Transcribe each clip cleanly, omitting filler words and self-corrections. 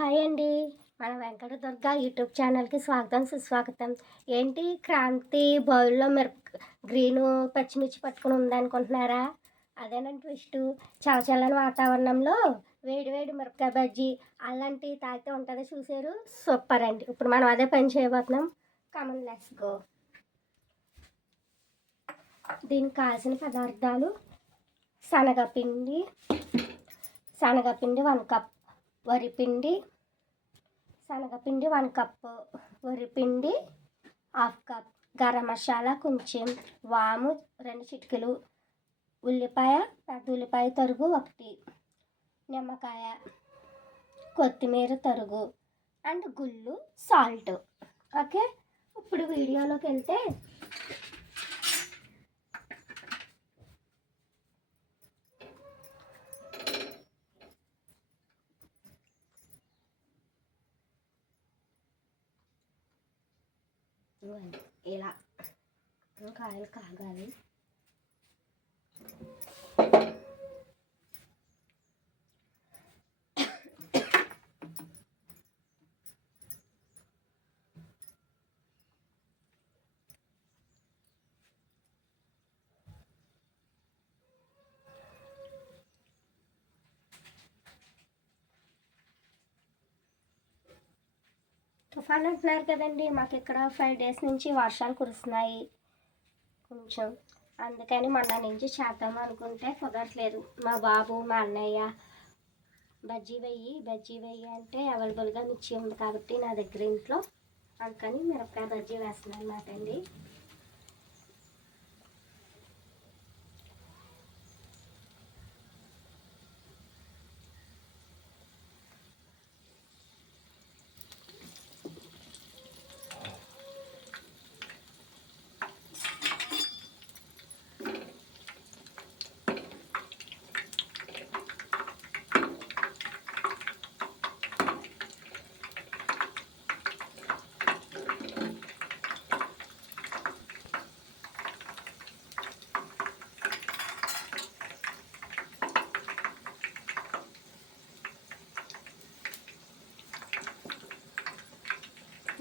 Hi అండి. మన Venkata Durga YouTube ఛానల్‌కి స్వాగతం, సుస్వాగతం. ఏంటి క్రాంతి బౌల్‌లో గ్రీను పచ్చిమిర్చి పట్టుకొని ఉందనుకుంటున్నారా? అదేనండి ట్విస్టు. చల్లచల్లని వాతావరణంలో వేడి వేడి మిరపకాయ బజ్జీ అలాంటివి తాగితే ఉంటదో చూసారు? సూపర్ అండి. ఇప్పుడు మనం అదే పని చేయబోతున్నాం. Come on let's go. దీనికి కావాల్సిన పదార్థాలు శనగపిండి 1 కప్, వరిపిండి శనగపిండి 1 కప్పు, వరిపిండి 1/2 కప్, గరం మసాలా కొంచెం, వాము 2 చిటికెలు, పెద్ద ఉల్లిపాయ తరుగు 1, నిమ్మకాయ, కొత్తిమీర తరుగు అండ్ గుళ్ళు, సాల్ట్. ఓకే, ఇప్పుడు వీడియోలోకి వెళ్తే ఇలా కాయలు కాగాలి. తుఫాన్ అంటున్నారు కదండి, మాకు ఇక్కడ 5 డేస్ నుంచి వర్షాలు కురుస్తున్నాయి కొంచెం. అందుకని మొన్న నుంచి చేద్దాం అనుకుంటే కుదరట్లేదు. మా బాబు మా అన్నయ్య బజ్జీ వెయ్యి అంటే అవైలబుల్గా మిర్చి ఉంది కాబట్టి నా దగ్గర ఇంట్లో, అందుకని మిరపకాయ బజ్జీ వేస్తున్నాను అన్నమాట అండి.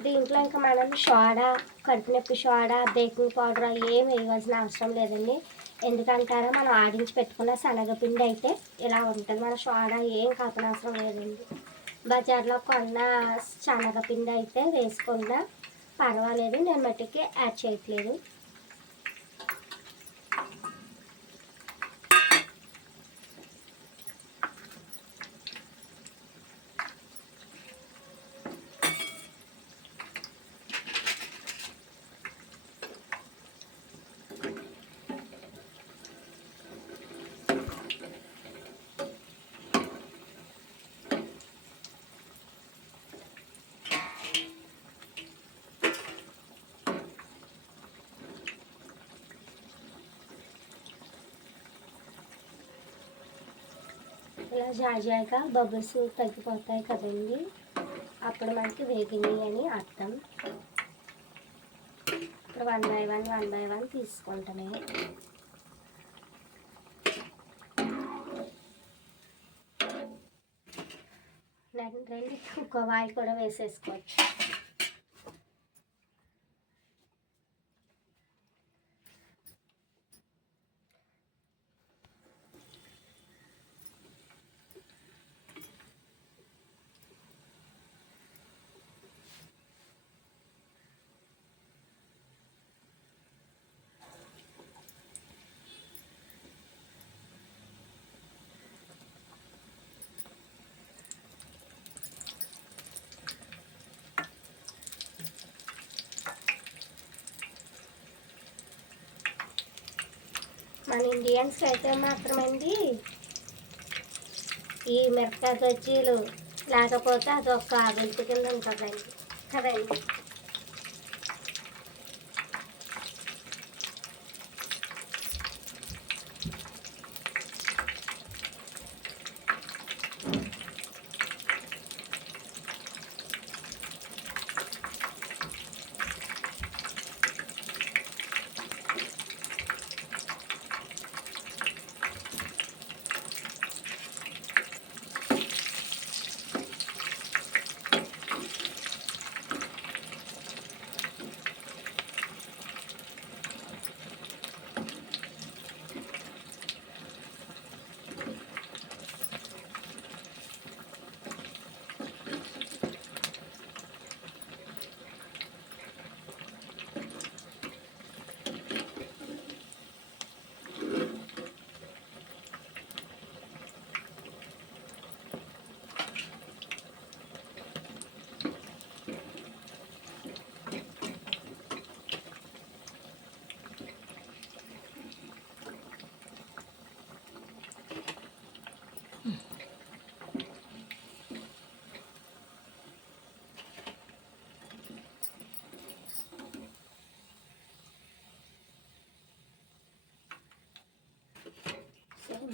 దీంట్లో ఇంకా మనం సోడా, కడుపు నొప్పి సోడా, బేకింగ్ పౌడర్ ఏం వేయవలసిన అవసరం లేదండి. ఎందుకంటారా, మనం ఆడించి పెట్టుకున్న శనగపిండి అయితే ఇలా ఉంటుంది. మన సోడా ఏం అవసరం లేదండి. బజార్లో కొన్న శనగపిండి అయితే వేసుకున్నా పర్వాలేదు, నేను మట్టికి యాడ్ చేయట్లేదు. ఇలా జాజాగా బబుల్స్ తగ్గిపోతాయి కదండి, అప్పుడు మనకి వేగినాయి అని అర్థం. ఇప్పుడు 1 బై 1 తీసుకుంటామే. రండి, ఇంకో వాయి కూడా వేసేసుకోవచ్చు. మన ఇండియన్స్ అయితే మాత్రమండి ఈ మిరపకాయ బజ్జీలు లేకపోతే అదొక గొంతు కింద ఉంటుందండి కదండి.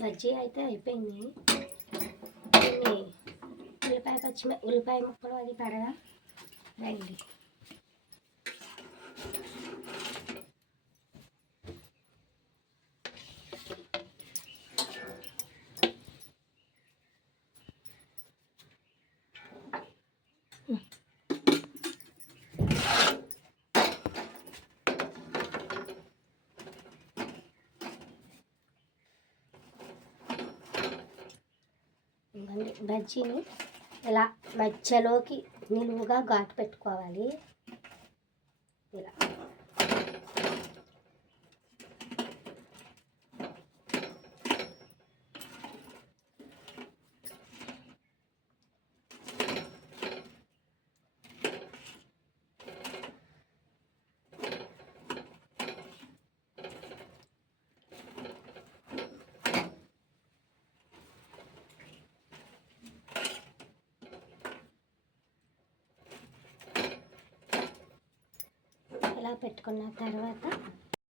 బజ్జీ అయితే అయిపోయింది. దీన్ని ఉల్లిపాయ ముక్కలు అది పెడదాం రండి. బజ్జీని ఇలా మధ్యలోకి నిలువుగా ఘాటు పెట్టుకోవాలి. ఇలా ఇలా పెట్టుకున్న తర్వాత